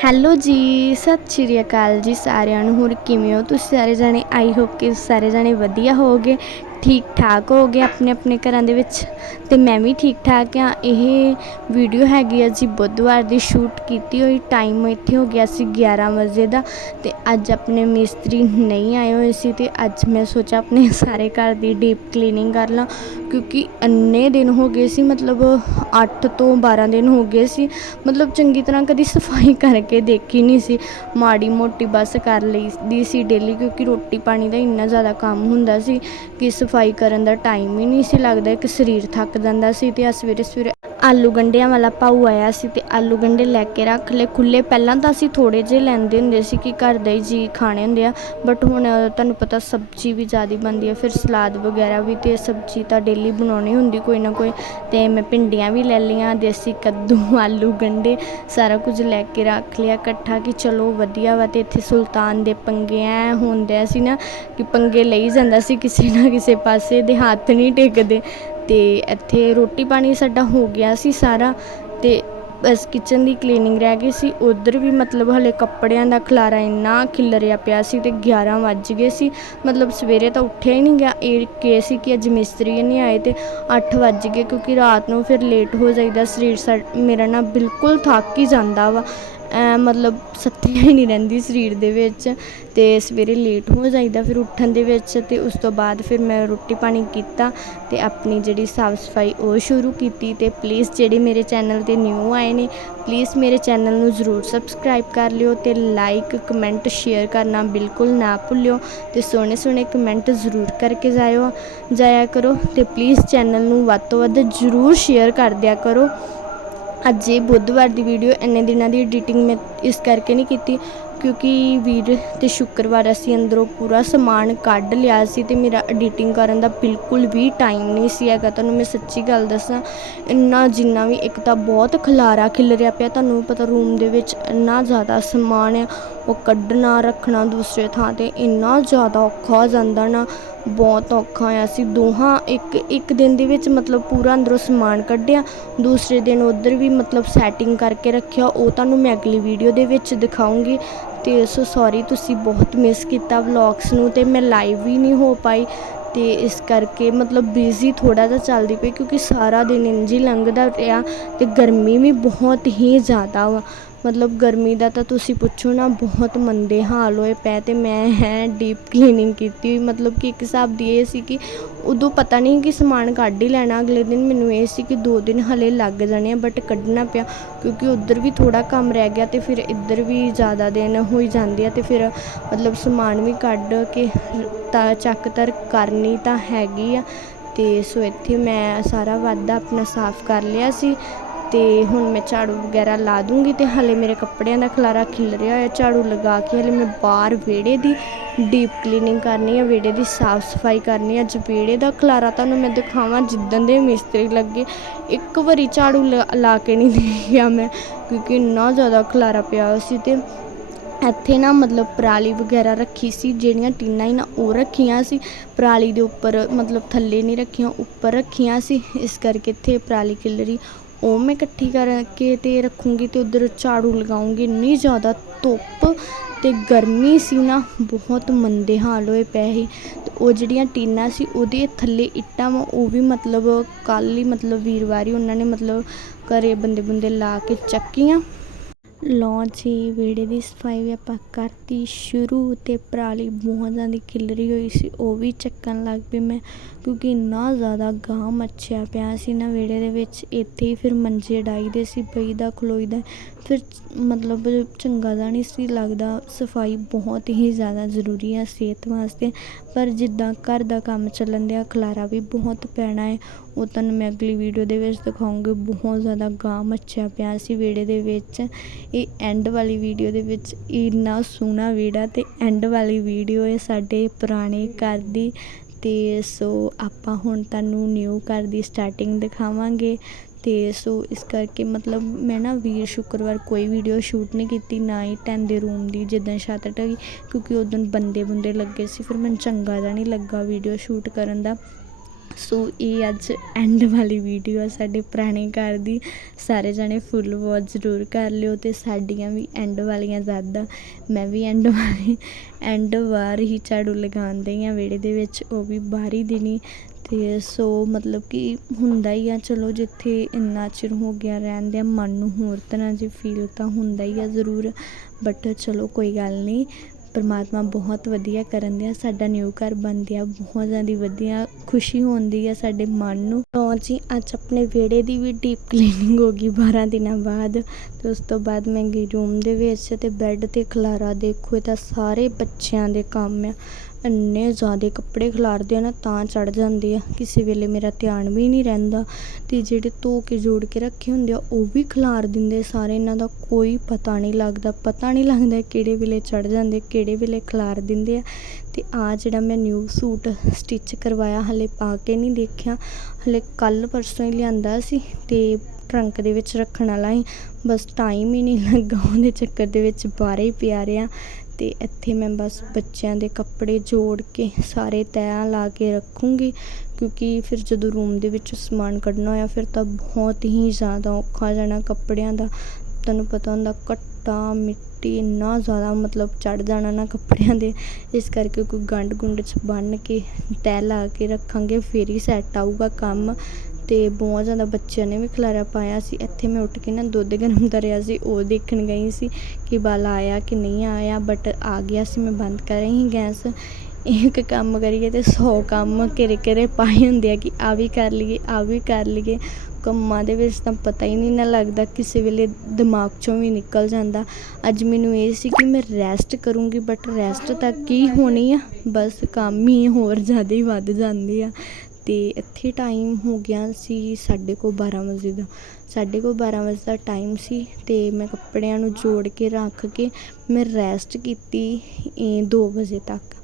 Hello ਜੀ, ਸਤਿ ਸ਼੍ਰੀ ਅਕਾਲ ਜੀ ਸਾਰਿਆਂ ਨੂੰ। ਹੋਰ ਕਿਵੇਂ ਹੋ? ਤੁਸੀਂ ਸਾਰੇ ਜਾਣੇ ਆਈ ਹੋਪ ਕਿ ਸਾਰੇ ਜਾਣੇ ਵਧੀਆ ਹੋਵੋਗੇ। ਠੀਕ ਠਾਕ ਹੋ ਹੋਗੇ ਆਪਣੇ ਆਪਣੇ ਘਰਾਂ ਦੇ ਵਿੱਚ? ਅਤੇ ਮੈਂ ਵੀ ਠੀਕ ਠਾਕ ਹਾਂ ਇਹ ਵੀਡੀਓ ਹੈਗੀ ਆ ਜੀ ਬੁੱਧਵਾਰ ਦੀ ਸ਼ੂਟ ਕੀਤੀ ਹੋਈ। ਟਾਈਮ ਇੱਥੇ ਹੋ ਗਿਆ ਸੀ 11 ਵਜੇ ਦਾ ਅਤੇ ਅੱਜ ਆਪਣੇ ਮਿਸਤਰੀ ਨਹੀਂ ਆਏ ਹੋਏ ਸੀ ਅਤੇ ਅੱਜ ਮੈਂ ਸੋਚਿਆ ਆਪਣੇ ਸਾਰੇ ਘਰ ਦੀ ਡੀਪ ਕਲੀਨਿੰਗ ਕਰ ਲਾਂ ਕਿਉਂਕਿ ਇੰਨੇ ਦਿਨ ਹੋ ਗਏ ਸੀ, ਮਤਲਬ 8 ਤੋਂ 12 ਦਿਨ ਹੋ ਗਏ ਸੀ। ਮਤਲਬ ਚੰਗੀ ਤਰ੍ਹਾਂ ਕਦੀ ਸਫ਼ਾਈ ਕਰਕੇ ਦੇਖੀ ਨਹੀਂ ਸੀ। ਮਾੜੀ ਮੋਟੀ ਬਸ ਕਰ ਲਈ ਦੀ ਸੀ ਡੇਲੀ ਕਿਉਂਕਿ ਰੋਟੀ ਪਾਣੀ ਦਾ ਇੰਨਾ ਜ਼ਿਆਦਾ ਕੰਮ ਹੁੰਦਾ ਸੀ ਕਿ ਸਫ਼ਾਈ ਕਰਨ ਦਾ ਟਾਈਮ ਹੀ ਨਹੀਂ ਸੀ ਲੱਗਦਾ, ਇੱਕ ਸਰੀਰ ਥੱਕ ਜਾਂਦਾ ਸੀ ਤੇ ਆ ਸਵੇਰੇ ਸਵੇਰੇ ਆਲੂ ਗੰਡਿਆਂ ਵਾਲਾ ਪਾਉ ਆਇਆ ਸੀ ਤੇ ਆਲੂ ਗੰਡੇ ਲੈ ਕੇ ਰੱਖ ਲਏ। ਖੁੱਲੇ ਪਹਿਲਾਂ ਤਾਂ ਅਸੀਂ ਥੋੜੇ ਜਿਹੇ ਲੈਂਦੇ ਹੁੰਦੇ ਸੀ ਕਿ ਘਰ ਦਾ ਹੀ ਜੀ ਖਾਣੇ ਹੁੰਦੇ ਆ ਬਟ ਹੁਣ ਤੁਹਾਨੂੰ ਪਤਾ ਸਬਜ਼ੀ ਵੀ ਜ਼ਿਆਦਾ ਬਣਦੀ ਹੈ ਫਿਰ ਸਲਾਦ ਵਗੈਰਾ ਵੀ ਤੇ ਸਬਜ਼ੀ ਤਾਂ ਡੇਲੀ ਬਣਾਉਣੀ ਹੁੰਦੀ ਕੋਈ ਨਾ ਕੋਈ। ਤੇ ਮੈਂ ਭਿੰਡੀਆਂ ਵੀ ਲੈ ਲਈਆਂ, ਦੇਸੀ ਕੱਦੂ, ਆਲੂ ਗੰਡੇ, ਸਾਰਾ ਕੁਝ ਲੈ ਕੇ ਰੱਖ ਲਿਆ ਇਕੱਠਾ ਕਿ ਚਲੋ ਵਧੀਆ ਵਾ ਤੇ ਇੱਥੇ ਸੁਲਤਾਨ ਦੇ ਪੰਗੇ ਐ ਹੁੰਦੇ ਸੀ ਨਾ ਕਿ ਪੰਗੇ ਲਈ ਜਾਂਦਾ ਸੀ ਕਿਸੇ ਨਾ ਕਿਸੇ ਪਾਸੇ ਦੇ ਹੱਥ ਨਹੀਂ ਟਿਕਦੇ। ਅਤੇ ਇੱਥੇ ਰੋਟੀ ਪਾਣੀ ਸਾਡਾ ਹੋ ਗਿਆ ਸੀ ਸਾਰਾ ਅਤੇ ਬਸ ਕਿਚਨ ਦੀ ਕਲੀਨਿੰਗ ਰਹਿ ਗਈ ਸੀ। ਉੱਧਰ ਵੀ ਮਤਲਬ ਹਲੇ ਕੱਪੜਿਆਂ ਦਾ ਖਿਲਾਰਾ ਇੰਨਾ ਖਿਲਰਿਆ ਪਿਆ ਸੀ ਅਤੇ ਗਿਆਰਾਂ ਵੱਜ ਗਏ ਸੀ। ਮਤਲਬ ਸਵੇਰੇ ਤਾਂ ਉੱਠਿਆ ਹੀ ਨਹੀਂ ਗਿਆ। ਇਹ ਕੇ ਸੀ ਕਿ ਅੱਜ ਮਿਸਤਰੀ ਨਹੀਂ ਆਏ ਅਤੇ ਅੱਠ ਵੱਜ ਗਏ ਕਿਉਂਕਿ ਰਾਤ ਨੂੰ ਫਿਰ ਲੇਟ ਹੋ ਜਾਈਦਾ। ਸਰੀਰ ਸਾ, ਮੇਰਾ ਨਾ ਬਿਲਕੁਲ ਥੱਕ ਹੀ ਜਾਂਦਾ ਵਾ। ਮਤਲਬ ਸੱਤੀ ਹੀ ਨਹੀਂ ਰਹਿੰਦੀ ਸਰੀਰ ਦੇ ਵਿੱਚ ਅਤੇ ਸਵੇਰੇ ਲੇਟ ਹੋ ਜਾਈਦਾ, ਫਿਰ ਉੱਠਣ ਦੇ ਵਿੱਚ ਅਤੇ ਉਸ ਤੋਂ ਬਾਅਦ ਫਿਰ ਮੈਂ ਰੋਟੀ ਪਾਣੀ ਕੀਤਾ ਅਤੇ ਆਪਣੀ ਜਿਹੜੀ ਸਾਫ਼ ਸਫ਼ਾਈ ਉਹ ਸ਼ੁਰੂ ਕੀਤੀ ਅਤੇ ਪਲੀਜ਼ ਜਿਹੜੇ ਮੇਰੇ ਚੈਨਲ ਤੇ ਨਿਊ ਆਏ ਨੇ ਪਲੀਜ਼ ਮੇਰੇ ਚੈਨਲ ਨੂੰ ਜ਼ਰੂਰ ਸਬਸਕ੍ਰਾਈਬ ਕਰ ਲਿਓ ਅਤੇ ਲਾਈਕ ਕਮੈਂਟ ਸ਼ੇਅਰ ਕਰਨਾ ਬਿਲਕੁਲ ਨਾ ਭੁੱਲਿਓ ਅਤੇ ਸੋਹਣੇ ਸੋਹਣੇ ਕਮੈਂਟ ਜ਼ਰੂਰ ਕਰਕੇ ਜਾਇਓ, ਜਾਇਆ ਕਰੋ ਅਤੇ ਪਲੀਜ਼ ਚੈਨਲ ਨੂੰ ਵੱਧ ਤੋਂ ਵੱਧ ਜ਼ਰੂਰ ਸ਼ੇਅਰ ਕਰ ਦਿਆ ਕਰੋ। ਅੱਜ ਇਹ ਬੁੱਧਵਾਰ ਦੀ ਵੀਡੀਓ ਇੰਨੇ ਦਿਨਾਂ ਦੀ ਐਡੀਟਿੰਗ ਮੈਂ ਇਸ ਕਰਕੇ ਨਹੀਂ ਕੀਤੀ, ਕਿਉਂਕਿ ਵੀਰ ਤੇ ਸ਼ੁੱਕਰਵਾਰ ਅਸੀਂ ਅੰਦਰੋਂ ਪੂਰਾ ਸਮਾਨ ਕੱਢ ਲਿਆ ਸੀ ਤੇ ਮੇਰਾ ਐਡੀਟਿੰਗ ਕਰਨ ਦਾ ਬਿਲਕੁਲ ਵੀ ਟਾਈਮ ਨਹੀਂ ਸੀ ਹੈਗਾ। ਤੁਹਾਨੂੰ ਮੈਂ ਸੱਚੀ ਗੱਲ ਦੱਸਾਂ, ਇੰਨਾ ਜਿੰਨਾ ਵੀ ਇੱਕ ਤਾਂ ਬਹੁਤ ਖਲਾਰਾ ਖਿਲਰਿਆ ਪਿਆ, ਤੁਹਾਨੂੰ ਪਤਾ ਰੂਮ ਦੇ ਵਿੱਚ ਇੰਨਾ ਜ਼ਿਆਦਾ ਸਮਾਨ ਆ ਉਹ ਕੱਢਣਾ, ਰੱਖਣਾ ਦੂਸਰੇ ਥਾਂ ਤੇ ਇੰਨਾ ਜ਼ਿਆਦਾ ਔਖਾ ਹੋ ਜਾਂਦਾ ਨਾ, ਬਹੁਤ ਔਖਾ ਹੋਇਆ ਸੀ। ਦੋਹਾਂ ਇੱਕ ਇੱਕ ਦਿਨ ਦੇ ਵਿੱਚ ਮਤਲਬ ਪੂਰਾ ਅੰਦਰੋਂ ਸਮਾਨ ਕੱਢਿਆ, ਦੂਸਰੇ ਦਿਨ ਉਧਰ ਵੀ ਮਤਲਬ ਸੈਟਿੰਗ ਕਰਕੇ ਰੱਖਿਆ। ਉਹ ਤੁਹਾਨੂੰ ਮੈਂ ਅਗਲੀ ਵੀਡੀਓ ਦੇ ਵਿੱਚ ਦਿਖਾਉਂਗੀ। ਤੇ ਸੋ ਸੌਰੀ ਤੁਸੀਂ ਬਹੁਤ ਮਿਸ ਕੀਤਾ ਵਲੌਗਸ ਨੂੰ ਤੇ ਮੈਂ ਲਾਈਵ ਵੀ ਨਹੀਂ ਹੋ ਪਾਈ। ਤੇ ਇਸ ਕਰਕੇ ਮਤਲਬ ਬਿਜ਼ੀ ਥੋੜਾ ਜਿਹਾ ਚੱਲਦੀ ਪਈ, ਕਿਉਂਕਿ ਸਾਰਾ ਦਿਨ ਇੰਜ ਹੀ ਲੰਘਦਾ ਰਿਹਾ ਤੇ ਗਰਮੀ ਵੀ ਬਹੁਤ ਹੀ ਜ਼ਿਆਦਾ ਵਾ। ਮਤਲਬ ਗਰਮੀ ਦਾ ਤਾਂ ਤੁਸੀਂ ਪੁੱਛੋ ਨਾ, ਬਹੁਤ ਮੰਦੇ ਹਾਲ ਹੋਏ ਪਏ ਅਤੇ ਮੈਂ ਹੈ ਡੀਪ ਕਲੀਨਿੰਗ ਕੀਤੀ। ਮਤਲਬ ਕਿ ਇੱਕ ਹਿਸਾਬ ਦੀ ਇਹ ਸੀ ਕਿ ਉਦੋਂ ਪਤਾ ਨਹੀਂ ਕਿ ਸਮਾਨ ਕੱਢ ਹੀ ਲੈਣਾ, ਅਗਲੇ ਦਿਨ ਮੈਨੂੰ ਇਹ ਸੀ ਕਿ ਦੋ ਦਿਨ ਹਲੇ ਲੱਗ ਜਾਣੇ ਆ ਬਟ ਕੱਢਣਾ ਪਿਆ, ਕਿਉਂਕਿ ਉੱਧਰ ਵੀ ਥੋੜ੍ਹਾ ਕੰਮ ਰਹਿ ਗਿਆ ਅਤੇ ਫਿਰ ਇੱਧਰ ਵੀ ਜ਼ਿਆਦਾ ਦਿਨ ਹੋਈ ਜਾਂਦੇ ਆ ਅਤੇ ਫਿਰ ਮਤਲਬ ਸਮਾਨ ਵੀ ਕੱਢ ਕੇ ਤਾਂ ਚੱਕ ਤਰ ਕਰਨੀ ਤਾਂ ਹੈਗੀ ਆ। ਅਤੇ ਸੋ ਇੱਥੇ ਮੈਂ ਸਾਰਾ ਵਾਧਾ ਆਪਣਾ ਸਾਫ਼ ਕਰ ਲਿਆ ਸੀ। ਅਤੇ ਹੁਣ ਮੈਂ ਝਾੜੂ ਵਗੈਰਾ ਲਾ ਦੂੰਗੀ ਅਤੇ ਹਾਲੇ ਮੇਰੇ ਕੱਪੜਿਆਂ ਦਾ ਖਲਾਰਾ ਖਿਲ ਰਿਹਾ ਹੋਇਆ ਝਾੜੂ ਲਗਾ ਕੇ ਹਲੇ ਮੈਂ ਬਾਹਰ ਵਿਹੜੇ ਦੀ ਡੀਪ ਕਲੀਨਿੰਗ ਕਰਨੀ ਹੈ, ਵਿਹੜੇ ਦੀ ਸਾਫ਼ ਸਫ਼ਾਈ ਕਰਨੀ ਹੈ। ਅੱਜ ਵਿਹੜੇ ਦਾ ਖਲਾਰਾ ਤੁਹਾਨੂੰ ਮੈਂ ਦਿਖਾਵਾਂ, ਜਿੱਦਣ ਦੇ ਮਿਸਤਰੀ ਲੱਗੇ, ਇੱਕ ਵਾਰੀ ਝਾੜੂ ਲਾ ਕੇ ਨਹੀਂ ਦੇਖਿਆ ਮੈਂ, ਕਿਉਂਕਿ ਇੰਨਾ ਜ਼ਿਆਦਾ ਖਲਾਰਾ ਪਿਆ ਸੀ ਤੇ ਇੱਥੇ ਨਾ ਮਤਲਬ ਪਰਾਲੀ ਵਗੈਰਾ ਰੱਖੀ ਸੀ, ਜਿਹੜੀਆਂ ਟੀਨਾਂ ਹੀ ਨਾ ਉਹ ਰੱਖੀਆਂ ਸੀ। ਪਰਾਲੀ ਦੇ ਉੱਪਰ ਮਤਲਬ ਥੱਲੇ ਨਹੀਂ ਰੱਖੀਆਂ, ਉੱਪਰ ਰੱਖੀਆਂ ਸੀ, ਇਸ ਕਰਕੇ ਇੱਥੇ ਪਰਾਲੀ ਖਿਲਰੀ ਉਹ ਮੈਂ ਇਕੱਠੀ ਕਰਕੇ ਤੇ ਰੱਖੂੰਗੀ ਤੇ ਉਧਰ ਝਾੜੂ ਲਗਾਉਂਗੀ। ਇੰਨੀ ਜ਼ਿਆਦਾ ਧੁੱਪ ਤੇ ਗਰਮੀ ਸੀ ਨਾ, ਬਹੁਤ ਮੰਦੇ ਹਾਲ ਹੋਏ ਪਏ ਸੀ। ਤੇ ਉਹ ਜਿਹੜੀਆਂ ਟੀਨਾਂ ਸੀ, ਉਹਦੇ ਥੱਲੇ ਇੱਟਾਂ ਵਾ, ਉਹ ਵੀ ਮਤਲਬ ਕੱਲ ਹੀ ਮਤਲਬ ਵੀਰਵਾਰੀ ਉਹਨਾਂ ਨੇ ਮਤਲਬ ਘਰੇ ਬੰਦੇ ਬੰਦੇ ਲਾ ਕੇ ਚੱਕੀਆਂ। ਲਓ ਸੀ ਵਿਹੜੇ ਦੀ ਸਫ਼ਾਈ ਵੀ ਆਪਾਂ ਕਰਤੀ ਸ਼ੁਰੂ ਅਤੇ ਪਰਾਲੀ ਬਹੁਤ ਜ਼ਿਆਦਾ ਖਿਲਰੀ ਹੋਈ ਸੀ, ਉਹ ਵੀ ਚੱਕਣ ਲੱਗ ਪਈ ਮੈਂ, ਕਿਉਂਕਿ ਇੰਨਾ ਜ਼ਿਆਦਾ ਗਾਹ ਮੱਛਿਆ ਪਿਆ ਸੀ ਨਾ ਵਿਹੜੇ ਦੇ ਵਿੱਚ, ਇੱਥੇ ਹੀ ਫਿਰ ਮੰਜੇ ਡਾਈਦੇ ਸੀ ਪਈਦਾ ਖਲੋਈਦਾ, ਫਿਰ ਮਤਲਬ ਚੰਗਾ ਦਾ ਨਹੀਂ ਸੀ ਲੱਗਦਾ, ਸਫ਼ਾਈ ਬਹੁਤ ਹੀ ਜ਼ਿਆਦਾ ਜ਼ਰੂਰੀ ਹੈ ਸਿਹਤ ਵਾਸਤੇ, ਪਰ ਜਿੱਦਾਂ ਘਰ ਦਾ ਕੰਮ ਚੱਲਣ ਦਿਆ, ਖਲਾਰਾ ਵੀ ਬਹੁਤ ਪੈਣਾ ਹੈ ਉਹ ਤੁਹਾਨੂੰ ਮੈਂ ਅਗਲੀ ਵੀਡੀਓ ਦੇ ਵਿੱਚ ਦਿਖਾਉਂਗੀ। ਬਹੁਤ ਜ਼ਿਆਦਾ ਗਾਂ ਮੱਛਿਆ ਪਿਆ ਸੀ ਵਿਹੜੇ ਦੇ ਵਿੱਚ। ਇਹ ਐਂਡ ਵਾਲੀ ਵੀਡੀਓ ਦੇ ਵਿੱਚ ਇੰਨਾ ਸੋਹਣਾ ਵਿਹੜਾ ਤੇ ਐਂਡ ਵਾਲੀ ਵੀਡੀਓ ਹੈ ਸਾਡੇ ਪੁਰਾਣੇ ਘਰ ਦੀ। ਤੇ ਸੋ ਆਪਾਂ ਹੁਣ ਤੁਹਾਨੂੰ ਨਿਊ ਘਰ ਦੀ ਸਟਾਰਟਿੰਗ ਦਿਖਾਵਾਂਗੇ। ਤੇ ਸੋ ਇਸ ਕਰਕੇ ਮਤਲਬ ਮੈਂ ਨਾ ਵੀਰ ਸ਼ੁੱਕਰਵਾਰ ਕੋਈ ਵੀਡੀਓ ਸ਼ੂਟ ਨਹੀਂ ਕੀਤੀ, ਨਾ ਹੀ ਟੈਨ ਦੇ ਰੂਮ ਦੀ ਜਿੱਦਣ ਛੱਤ ਢਈ ਕਿਉਂਕਿ ਉਦੋਂ ਬੰਦੇ ਬੰਦੇ ਲੱਗੇ ਸੀ। ਫਿਰ ਮੈਨੂੰ ਚੰਗਾ ਜਿਹਾ ਨਹੀਂ ਲੱਗਾ ਵੀਡੀਓ ਸ਼ੂਟ ਕਰਨ ਦਾ। ਸੋ ਇਹ ਅੱਜ ਐਂਡ ਵਾਲੀ ਵੀਡੀਓ ਆ ਸਾਡੇ ਪੁਰਾਣੇ ਘਰ ਦੀ। ਸਾਰੇ ਜਣੇ ਫੁੱਲ ਵਾਚ ਜ਼ਰੂਰ ਕਰ ਲਿਓ ਤੇ ਸਾਡੀਆਂ ਵੀ ਐਂਡ ਵਾਲੀਆਂ ਜ਼ਿਆਦਾ। ਮੈਂ ਵੀ ਐਂਡ ਵਾਲੀ। ਐਂਡ ਵਾਰ ਹੀ ਝਾੜੂ ਲਗਾਉਂਦੇ ਆ ਵਿਹੜੇ ਦੇ ਵਿੱਚ, ਉਹ ਵੀ ਬਾਹਰੀ ਦਿਨੀ। ਤੇ ਸੋ ਮਤਲਬ ਕਿ ਹੁੰਦਾ ਹੀ ਆ, ਚਲੋ ਜਿੱਥੇ ਇੰਨਾ ਚਿਰ ਹੋ ਗਿਆ ਰਹਿੰਦੇ ਮਨ ਨੂੰ ਹੋਰ ਤਰ੍ਹਾਂ ਦੀ ਫੀਲ ਤਾਂ ਹੁੰਦਾ ਹੀ ਆ ਜ਼ਰੂਰ। ਬਟ ਚਲੋ ਕੋਈ ਗੱਲ ਨਹੀਂ। ਪਰਮਾਤਮਾ ਬਹੁਤ ਵਧੀਆ ਕਰਨ ਦਿਆ, ਸਾਡਾ ਨਿਊ ਘਰ ਬਣ ਗਿਆ ਬਹੁਤ ਜ਼ਿਆਦਾ ਵਧੀਆ ਖੁਸ਼ੀ ਹੁੰਦੀ ਆ ਸਾਡੇ ਮਨ ਨੂੰ। ਤਾਂ ਜੀ, ਅੱਜ ਆਪਣੇ ਵਿਹੜੇ ਦੀ ਵੀ ਡੀਪ ਕਲੀਨਿੰਗ ਹੋ ਗਈ 12 ਦਿਨਾਂ ਬਾਅਦ। ਤੇ ਉਸ ਤੋਂ ਬਾਅਦ ਮੈਂ ਗਈ ਰੂਮ ਦੇ ਵਿੱਚ ਤੇ ਬੈੱਡ ਤੇ ਖਲਾਰਾ ਦੇਖੋ, ਇਹ ਤਾਂ ਸਾਰੇ ਬੱਚਿਆਂ ਦੇ ਕੰਮ ਆ। ਇੰਨੇ ਜ਼ਿਆਦਾ ਕੱਪੜੇ ਖਿਲਾਰਦੇ ਆ ਨਾ, ਤਾਂ ਚੜ ਜਾਂਦੇ ਆ। ਕਿਸੇ ਵੇਲੇ ਮੇਰਾ ਧਿਆਨ ਵੀ ਨਹੀਂ ਰਹਿੰਦਾ ਅਤੇ ਜਿਹੜੇ ਧੋ ਕੇ ਜੋੜ ਕੇ ਰੱਖੇ ਹੁੰਦੇ ਆ, ਉਹ ਵੀ ਖਿਲਾਰ ਦਿੰਦੇ ਸਾਰੇ। ਇਹਨਾਂ ਦਾ ਕੋਈ ਪਤਾ ਨਹੀਂ ਲੱਗਦਾ, ਪਤਾ ਨਹੀਂ ਲੱਗਦਾ ਕਿਹੜੇ ਵੇਲੇ ਚੜ ਜਾਂਦੇ, ਕਿਹੜੇ ਵੇਲੇ ਖਿਲਾਰ ਦਿੰਦੇ ਆ। ਅਤੇ ਆ ਜਿਹੜਾ ਮੈਂ ਨਿਊ ਸੂਟ ਸਟਿਚ ਕਰਵਾਇਆ, ਹਲੇ ਪਾ ਕੇ ਨਹੀਂ ਦੇਖਿਆ। ਹਾਲੇ ਕੱਲ ਪਰਸੋਂ ਹੀ ਲਿਆਂਦਾ ਸੀ ਅਤੇ ਟਰੰਕ ਦੇ ਵਿੱਚ ਰੱਖਣ ਵਾਲਾ ਹੀ ਬਸ ਟਾਈਮ ਹੀ ਨਹੀਂ ਲੱਗਾ, ਉਹਦੇ ਚੱਕਰ ਦੇ ਵਿੱਚ ਬਾਹਰ ਹੀ ਪਿਆ ਰਿਹਾ। ਅਤੇ ਇੱਥੇ ਮੈਂ ਬਸ ਬੱਚਿਆਂ ਦੇ ਕੱਪੜੇ ਜੋੜ ਕੇ ਸਾਰੇ ਤੈਅ ਲਾ ਕੇ ਰੱਖੂੰਗੀ, ਕਿਉਂਕਿ ਫਿਰ ਜਦੋਂ ਰੂਮ ਦੇ ਵਿੱਚ ਸਮਾਨ ਕੱਢਣਾ ਹੋਇਆ, ਫਿਰ ਤਾਂ ਬਹੁਤ ਹੀ ਜ਼ਿਆਦਾ ਔਖਾ ਜਾਣਾ ਕੱਪੜਿਆਂ ਦਾ। ਤੁਹਾਨੂੰ ਪਤਾ ਹੁੰਦਾ ਘੱਟਾ ਮਿੱਟੀ ਇੰਨਾ ਜ਼ਿਆਦਾ ਮਤਲਬ ਚੜ ਜਾਣਾ ਨਾ ਕੱਪੜਿਆਂ ਦੇ, ਇਸ ਕਰਕੇ ਕੋਈ ਗੰਢ ਗੁੰਡ 'ਚ ਬੰਨ੍ਹ ਕੇ ਤੈਅ ਲਾ ਕੇ ਰੱਖਾਂਗੇ, ਫਿਰ ਹੀ ਸੈੱਟ ਆਊਗਾ ਕੰਮ। ਅਤੇ ਬਹੁਤ ਜ਼ਿਆਦਾ ਬੱਚਿਆਂ ਨੇ ਵੀ ਖਿਲਾਰਾ ਪਾਇਆ ਸੀ। ਇੱਥੇ ਮੈਂ ਉੱਠ ਕੇ ਨਾ ਦੁੱਧ ਗਰਮ ਧਰਿਆ ਸੀ, ਉਹ ਦੇਖਣ ਗਈ ਸੀ ਕਿ ਬਾਲ ਆਇਆ ਕਿ ਨਹੀਂ ਆਇਆ ਬਟ ਆ ਗਿਆ ਸੀ, ਮੈਂ ਬੰਦ ਕਰ ਰਹੀ ਗੈਸ। ਇੱਕ ਕੰਮ ਕਰੀਏ ਤੇ 100 ਕੰਮ ਘੇਰੇ ਕਿਰੇ ਪਾਏ ਹੁੰਦੇ ਆ ਕਿ ਆ ਵੀ ਕਰ ਲਈਏ ਆ ਵੀ ਕਰ ਲਈਏ। ਕੰਮਾਂ ਦੇ ਵਿੱਚ ਤਾਂ ਪਤਾ ਹੀ ਨਹੀਂ ਨਾ ਲੱਗਦਾ, ਕਿਸੇ ਵੇਲੇ ਦਿਮਾਗ ਚੋਂ ਵੀ ਨਿਕਲ ਜਾਂਦਾ। ਅੱਜ ਮੈਨੂੰ ਇਹ ਸੀ ਕਿ ਮੈਂ ਰੈਸਟ ਕਰੂੰਗੀ ਬਟ ਰੈਸਟ ਤਾਂ ਕੀ ਹੋਣੀ ਆ? ਬਸ ਕੰਮ ਹੀ ਹੋਰ ਜ਼ਿਆਦਾ ਹੀ ਵੱਧ ਜਾਂਦੇ ਆ। ਅਤੇ ਇੱਥੇ ਟਾਈਮ ਹੋ ਗਿਆ ਸੀ ਸਾਢੇ ਕੋ 12 ਵਜੇ ਦਾ। ਸਾਢੇ ਕੋ 12 ਵਜੇ ਦਾ ਟਾਈਮ ਸੀ ਅਤੇ ਮੈਂ ਕੱਪੜਿਆਂ ਨੂੰ ਜੋੜ ਕੇ ਰੱਖ ਕੇ ਮੈਂ ਰੈਸਟ ਕੀਤੀ ਦੋ ਵਜੇ ਤੱਕ।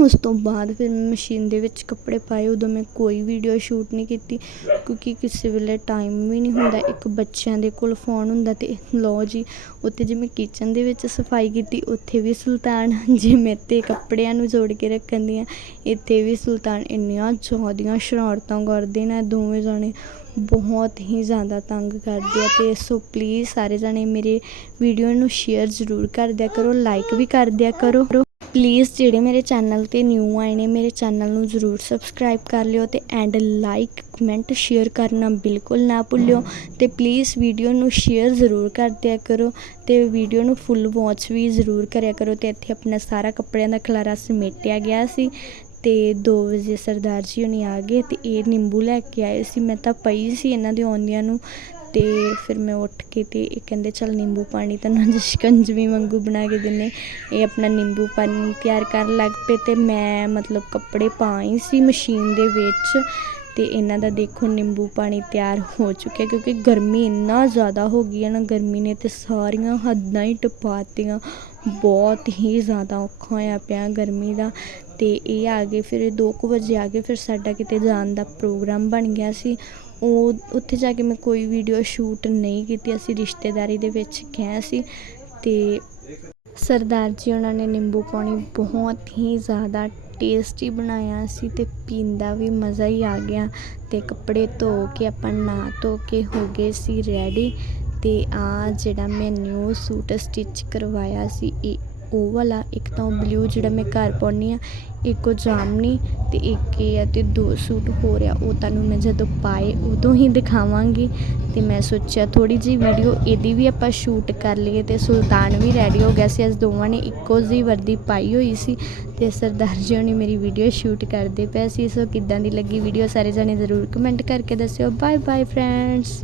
ਉਸ ਤੋਂ ਬਾਅਦ ਫਿਰ ਮੈਂ ਮਸ਼ੀਨ ਦੇ ਵਿੱਚ ਕੱਪੜੇ ਪਾਏ, ਉਦੋਂ ਮੈਂ ਕੋਈ ਵੀਡੀਓ ਸ਼ੂਟ ਨਹੀਂ ਕੀਤੀ ਕਿਉਂਕਿ ਕਿਸੇ ਵੇਲੇ ਟਾਈਮ ਵੀ ਨਹੀਂ ਹੁੰਦਾ। ਇੱਕ ਬੱਚਿਆਂ ਦੇ ਕੋਲ ਫੋਨ ਹੁੰਦਾ ਤੇ ਲਓ ਜੀ, ਉੱਥੇ ਜਿਵੇਂ ਕਿਚਨ ਦੇ ਵਿੱਚ ਸਫ਼ਾਈ ਕੀਤੀ, ਉੱਥੇ ਵੀ ਸੁਲਤਾਨ ਜਿਵੇਂ ਮੇਰੇ 'ਤੇ ਕੱਪੜਿਆਂ ਨੂੰ ਜੋੜ ਕੇ ਰੱਖਣ ਦੀਆਂ, ਇੱਥੇ ਵੀ ਸੁਲਤਾਨ ਇੰਨੀਆਂ ਜ਼ਿਆਦੀਆਂ ਸ਼ਰਾਰਤਾਂ ਕਰਦੇ ਨੇ ਦੋਵੇਂ ਜਾਣੇ। ਬਹੁਤ ਹੀ ਜ਼ਿਆਦਾ ਤੰਗ ਕਰਦੇ ਆ ਤੇ ਸੋ ਪਲੀਜ਼ ਸਾਰੇ ਜਾਣੇ ਮੇਰੇ ਵੀਡੀਓ ਨੂੰ ਸ਼ੇਅਰ ਜ਼ਰੂਰ ਕਰ ਦਿਆ ਕਰੋ ਲਾਈਕ ਵੀ ਕਰ ਦਿਆ ਕਰੋ। ਪਲੀਜ਼ ਜਿਹੜੇ ਮੇਰੇ ਚੈਨਲ ਤੇ ਨਿਊ ਆਏ ਨੇ, ਮੇਰੇ ਚੈਨਲ ਨੂੰ ਜ਼ਰੂਰ ਸਬਸਕ੍ਰਾਈਬ ਕਰ ਲਿਓ ਤੇ ਐਂਡ ਲਾਈਕ ਕਮੈਂਟ ਸ਼ੇਅਰ ਕਰਨਾ ਬਿਲਕੁਲ ਨਾ ਭੁੱਲਿਓ ਤੇ ਪਲੀਜ਼ ਵੀਡੀਓ ਨੂੰ ਸ਼ੇਅਰ ਜ਼ਰੂਰ ਕਰ ਦਿਆ ਕਰੋ ਤੇ ਵੀਡੀਓ ਨੂੰ ਫੁੱਲ ਵਾਚ ਵੀ ਜ਼ਰੂਰ ਕਰਿਆ ਕਰੋ ਤੇ ਇੱਥੇ ਆਪਣਾ ਸਾਰਾ ਕੱਪੜਿਆਂ ਦਾ ਖਲਾਰਾ ਸਮੇਟਿਆ ਗਿਆ ਸੀ ਤੇ 2 ਵਜੇ ਸਰਦਾਰ ਜੀ ਹੁਣੀ ਆ ਗਏ ਤੇ ਇਹ ਨਿੰਬੂ ਲੈ ਕੇ ਆਏ ਸੀ, ਮੈਂ ਤਾਂ ਪਈ ਸੀ ਇਹਨਾਂ ਦੇ ਆਉਂਦਿਆਂ ਨੂੰ ਅਤੇ ਫਿਰ ਮੈਂ ਉੱਠ ਕੇ ਅਤੇ ਇਹ ਕਹਿੰਦੇ, ਚੱਲ ਨਿੰਬੂ ਪਾਣੀ ਤੁਹਾਨੂੰ ਅੱਜ ਸ਼ਿਕੰਜਵੀ ਵਾਂਗੂ ਬਣਾ ਕੇ ਦਿੰਨੇ ਇਹ ਆਪਣਾ ਨਿੰਬੂ ਪਾਣੀ ਤਿਆਰ ਕਰਨ ਲੱਗ ਪਏ ਅਤੇ ਮੈਂ ਮਤਲਬ ਕੱਪੜੇ ਪਾਈ ਸੀ ਮਸ਼ੀਨ ਦੇ ਵਿੱਚ ਅਤੇ ਇਹਨਾਂ ਦਾ ਦੇਖੋ ਨਿੰਬੂ ਪਾਣੀ ਤਿਆਰ ਹੋ ਚੁੱਕਿਆ ਕਿਉਂਕਿ ਗਰਮੀ ਇੰਨਾ ਜ਼ਿਆਦਾ ਹੋ ਗਈ ਹੈ ਨਾ, ਗਰਮੀ ਨੇ ਤੇ ਸਾਰੀਆਂ ਹੱਦਾਂ ਹੀ ਟਪਾਤੀਆਂ। ਬਹੁਤ ਹੀ ਜ਼ਿਆਦਾ ਔਖਾ ਹੋਇਆ ਪਿਆ ਗਰਮੀ ਦਾ ਤੇ ਇਹ ਆ ਗਏ, ਫਿਰ 2 ਵਜੇ ਆ ਗਏ, ਫਿਰ ਸਾਡਾ ਕਿਤੇ ਜਾਣ ਦਾ ਪ੍ਰੋਗਰਾਮ ਬਣ ਗਿਆ ਸੀ। ਉਹ ਉੱਥੇ ਜਾ ਕੇ ਮੈਂ ਕੋਈ ਵੀਡੀਓ ਸ਼ੂਟ ਨਹੀਂ ਕੀਤੀ, ਅਸੀਂ ਰਿਸ਼ਤੇਦਾਰੀ ਦੇ ਵਿੱਚ ਗਏ ਸੀ ਤੇ ਸਰਦਾਰ ਜੀ ਉਹਨਾਂ ਨੇ ਨਿੰਬੂ ਪਾਣੀ ਬਹੁਤ ਹੀ ਜ਼ਿਆਦਾ ਟੇਸਟੀ ਬਣਾਇਆ ਸੀ ਤੇ ਪੀਂਦਾ ਵੀ ਮਜ਼ਾ ਹੀ ਆ ਗਿਆ ਤੇ ਕੱਪੜੇ ਧੋ ਕੇ ਆਪਾਂ ਨਹਾ ਧੋ ਕੇ ਹੋ ਗਏ ਸੀ ਰੈਡੀ ਤੇ ਆ ਜਿਹੜਾ ਮੈਂ ਨਿਊ ਸੂਟ ਸਟਿਚ ਕਰਵਾਇਆ ਸੀ, ਇਹ ਉਹ ਵਾਲਾ, ਇੱਕ ਤਾਂ ਉਹ ਬਲੂ ਜਿਹੜਾ ਮੈਂ ਘਰ ਪਾਉਣੀ ਆ ਇੱਕ ਉਹ ਜਾਮਨੀ ਤੇ ਇੱਕ ਇਹ ਆ ਤੇ ਦੋ ਸੂਟ ਹੋ ਰਿਹਾ ਉਹ ਤੁਹਾਨੂੰ ਮੈਂ ਜਦੋਂ ਪਾਏ ਉਦੋਂ ਹੀ ਦਿਖਾਵਾਂਗੀ ਤੇ ਮੈਂ ਸੋਚਿਆ ਥੋੜੀ ਜੀ ਵੀਡੀਓ ਇਹਦੀ ਵੀ ਆਪਾਂ ਸ਼ੂਟ ਕਰ ਲਈਏ ਤੇ ਸੁਲਤਾਨ ਵੀ ਰੈਡੀ ਹੋ ਗਿਆ ਸੀ, ਅੱਜ ਦੋਵਾਂ ਨੇ ਇੱਕੋ ਜਿਹੀ ਵਰਦੀ ਪਾਈ ਹੋਈ ਸੀ ਤੇ ਸਰਦਾਰ ਜੀ ਨੇ ਮੇਰੀ ਵੀਡੀਓ ਸ਼ੂਟ ਕਰਦੇ ਪਏ ਸੀ, ਸੋ ਕਿੱਦਾਂ ਦੀ ਲੱਗੀ ਵੀਡੀਓ ਸਾਰੇ ਜਣੇ ਜ਼ਰੂਰ ਕਮੈਂਟ ਕਰਕੇ ਦੱਸਿਓ। Bye bye friends